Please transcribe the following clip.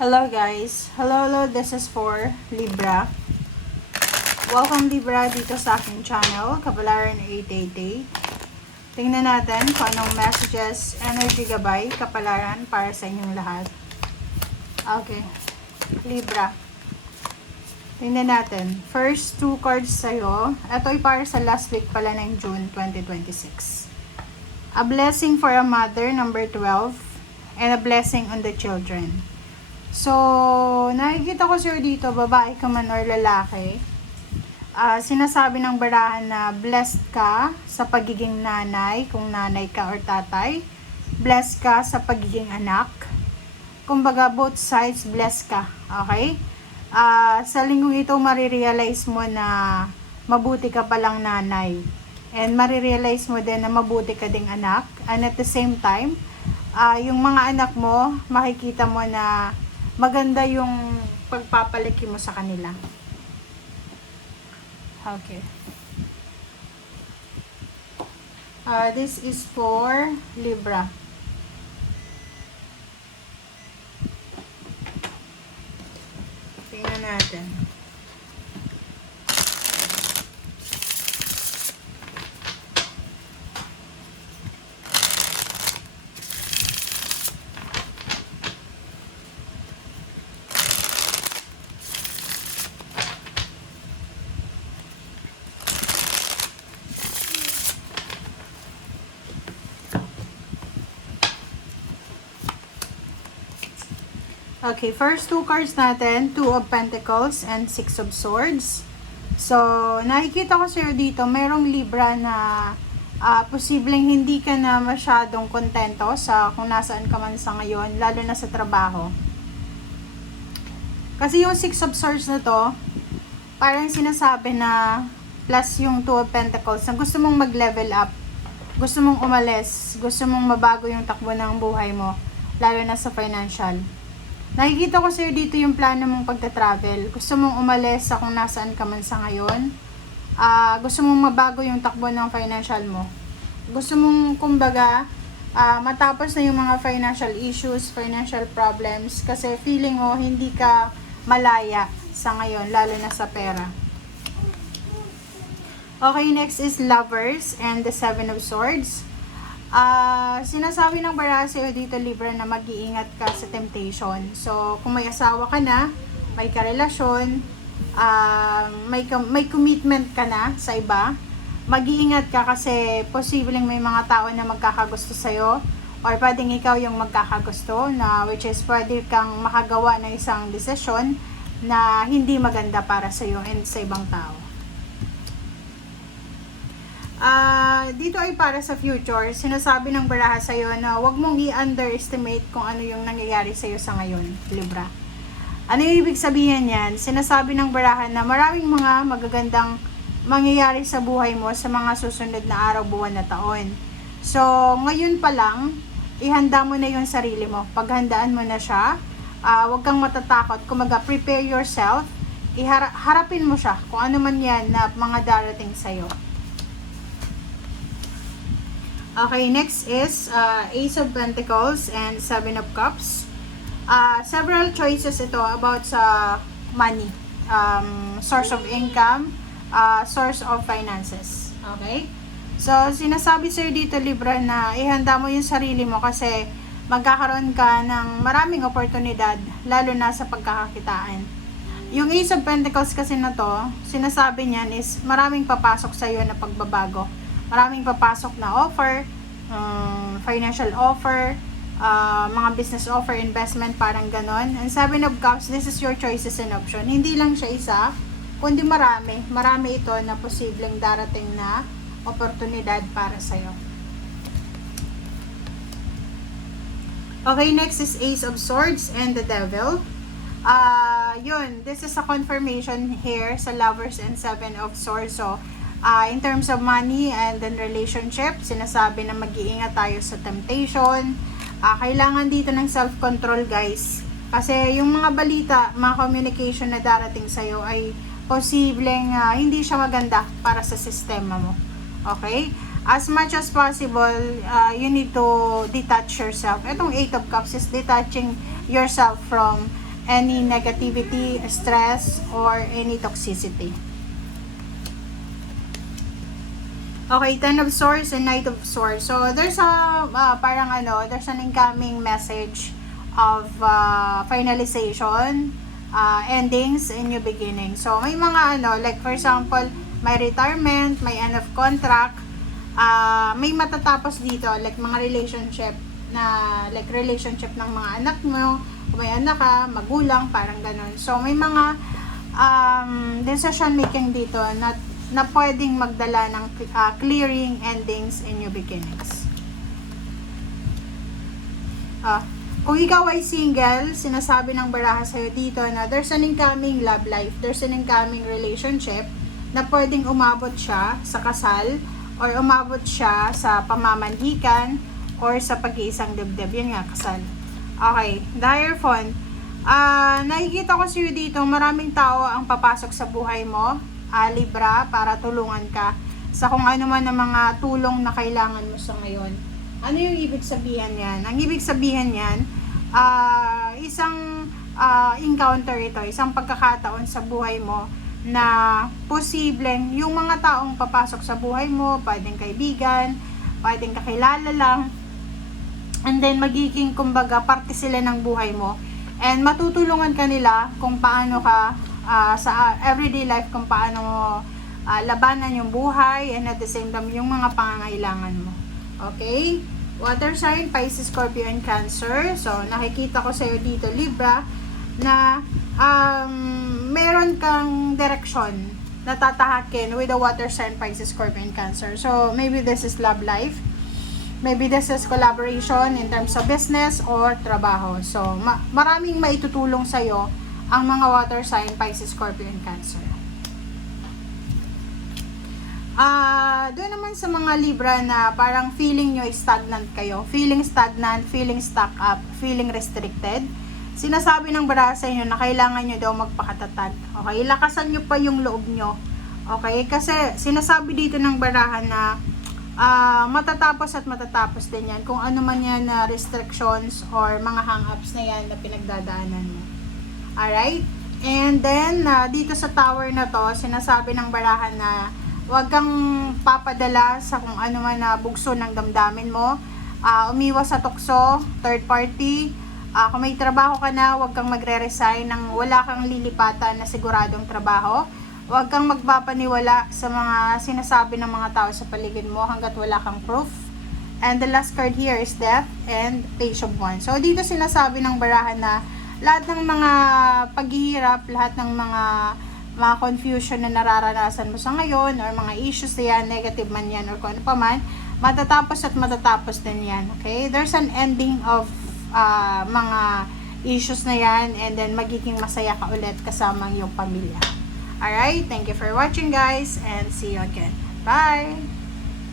Hello guys. Hello, this is for Libra. Welcome Libra dito sa aking channel, Kapalaran 888. Tingnan natin kung anong messages, energy gabay, kapalaran para sa inyong lahat. Okay. Libra. Tingnan natin. First two cards sa'yo. Ito ay para sa last week pala ng June 2026. A blessing for a mother, number 12. And a blessing on the children. So, nakikita ko sir dito, babae ka man or lalaki. Sinasabi ng barahan na blessed ka sa pagiging nanay, kung nanay ka or tatay. Blessed ka sa pagiging anak. Kumbaga, both sides, blessed ka. Okay? Sa linggong ito, marirealize mo na mabuti ka palang nanay. And marirealize mo din na mabuti ka ding anak. And at the same time, yung mga anak mo, makikita mo na maganda yung pagpapalaki mo sa kanila. Okay. This is for Libra. Tingnan natin. Okay, first two cards natin, Two of Pentacles and Six of Swords. So, nakikita ko sa'yo dito, merong Libra na posibleng hindi ka na masyadong kontento sa kung nasaan ka man sa ngayon, lalo na sa trabaho. Kasi yung Six of Swords na to, parang sinasabi na plus yung Two of Pentacles na gusto mong mag-level up, gusto mong umalis, gusto mong mabago yung takbo ng buhay mo, lalo na sa financial. Nakikita ko sa'yo dito yung plano mong pagta-travel. Gusto mong umalis sa kung nasaan ka man sa ngayon. Gusto mong mabago yung takbo ng financial mo. Gusto mong, kumbaga, matapos na yung mga financial issues, financial problems. Kasi feeling mo, hindi ka malaya sa ngayon, lalo na sa pera. Okay, next is Lovers and the Seven of Swords. Sinasabi ng baraha sa'yo dito, Libra, na mag-iingat ka sa temptation. So, kung may asawa ka na, may karelasyon, may commitment ka na sa iba, mag-iingat ka kasi posibleng may mga tao na magkakagusto sa'yo or pwedeng ikaw yung magkakagusto na which is pwede kang makagawa ng isang desisyon na hindi maganda para sa'yo and sa ibang tao. Dito ay para sa future. Sinasabi ng baraha sa'yo na huwag mong i-underestimate kung ano yung nangyayari sa'yo sa ngayon, Libra. Ano yung ibig sabihin yan? Sinasabi ng baraha na maraming mga magagandang mangyayari sa buhay mo sa mga susunod na araw, buwan na taon. So, ngayon pa lang, ihanda mo na yung sarili mo. Paghandaan mo na siya, huwag kang matatakot. Kumaga, prepare yourself. Harapin mo siya kung ano man yan na mga darating sa'yo. Okay, next is Ace of Pentacles and Seven of Cups. Several choices ito about sa money, source of income, source of finances. Okay? So, sinasabi sa'yo dito, Libra, na ihanda mo yung sarili mo kasi magkakaroon ka ng maraming oportunidad, lalo na sa pagkakakitaan. Yung Ace of Pentacles kasi na to, sinasabi niyan is maraming papasok sa'yo na pagbabago. Maraming papasok na offer, financial offer, mga business offer, investment, parang ganon. And Seven of Cups, this is your choices and option. Hindi lang siya isa, kundi marami. Marami ito na posibleng darating na oportunidad para sa'yo. Okay, next is Ace of Swords and the Devil. Yun, this is a confirmation here sa Lovers and Seven of Swords. So, in terms of money and then relationship, sinasabi na mag-iingat tayo sa temptation. Kailangan dito ng self-control, guys. Kasi yung mga balita, mga communication na darating sa'yo ay posibleng hindi siya maganda para sa sistema mo. Okay? As much as possible, you need to detach yourself. Itong Eight of Cups is detaching yourself from any negativity, stress, or any toxicity. Okay, Ten of Swords and Knight of Swords. So, there's there's an incoming message of finalization, endings, and new beginning. So, may mga like for example, may retirement, may end of contract, may matatapos dito, like mga relationship ng mga anak mo, kung may anak ka, magulang, parang ganun. So, may mga decision making dito na pwedeng magdala ng clearing, endings, and new beginnings. Kung ikaw ay single, sinasabi ng baraha sa'yo dito na there's an incoming love life, there's an incoming relationship na pwedeng umabot siya sa kasal, or umabot siya sa pamamanhikan, or sa pag-iisang dibdib. Yan nga, kasal. Okay, the Hierophant. Nakikita ko sa'yo dito, maraming tao ang papasok sa buhay mo, Libra, para tulungan ka sa kung ano man ang mga tulong na kailangan mo sa ngayon. Ano yung ibig sabihin yan? Ang ibig sabihin yan, isang encounter ito, isang pagkakataon sa buhay mo na posibleng yung mga taong papasok sa buhay mo, pwedeng kaibigan, pwedeng kakilala lang, and then magiging kumbaga parte sila ng buhay mo, and matutulungan ka nila kung paano ka sa everyday life, kung paano mo labanan yung buhay, and at the same time yung mga pangangailangan mo. Okay? Water sign, Pisces, Scorpio, and Cancer. So, nakikita ko sa'yo dito, Libra, na meron kang direction na tatahakin with the water sign, Pisces, Scorpio, and Cancer. So, maybe this is love life. Maybe this is collaboration in terms of business or trabaho. So, maraming maitutulong sa'yo ang mga water sign, Pisces, Scorpio, and Cancer. Doon naman sa mga Libra na parang feeling nyo stagnant kayo, feeling stagnant, feeling stuck up, feeling restricted, sinasabi ng baraha sa inyo na kailangan nyo daw magpakatatag. Okay, lakasan nyo pa yung loob nyo. Okay, kasi sinasabi dito ng baraha na matatapos at matatapos din yan, kung ano man yan na restrictions or mga hang-ups na yan na pinagdadaanan mo. Alright? And then, dito sa tower na to, sinasabi ng baraha na huwag kang papadala sa kung ano man na bugso ng damdamin mo. Umiwas sa tukso, third party. Kung may trabaho ka na, huwag kang magre-resign nang wala kang lilipatan na siguradong trabaho. Huwag kang magpapaniwala sa mga sinasabi ng mga tao sa paligid mo hanggat wala kang proof. And the last card here is Death and Page of Wands. So, dito sinasabi ng barahan na lahat ng mga paghihirap, lahat ng mga confusion na nararanasan mo sa ngayon, or mga issues na yan, negative man yan, or kung ano pa man, matatapos at matatapos din yan. Okay? There's an ending of mga issues na yan, and then magiging masaya ka ulit kasama yung pamilya. Alright, thank you for watching guys, and see you again. Bye!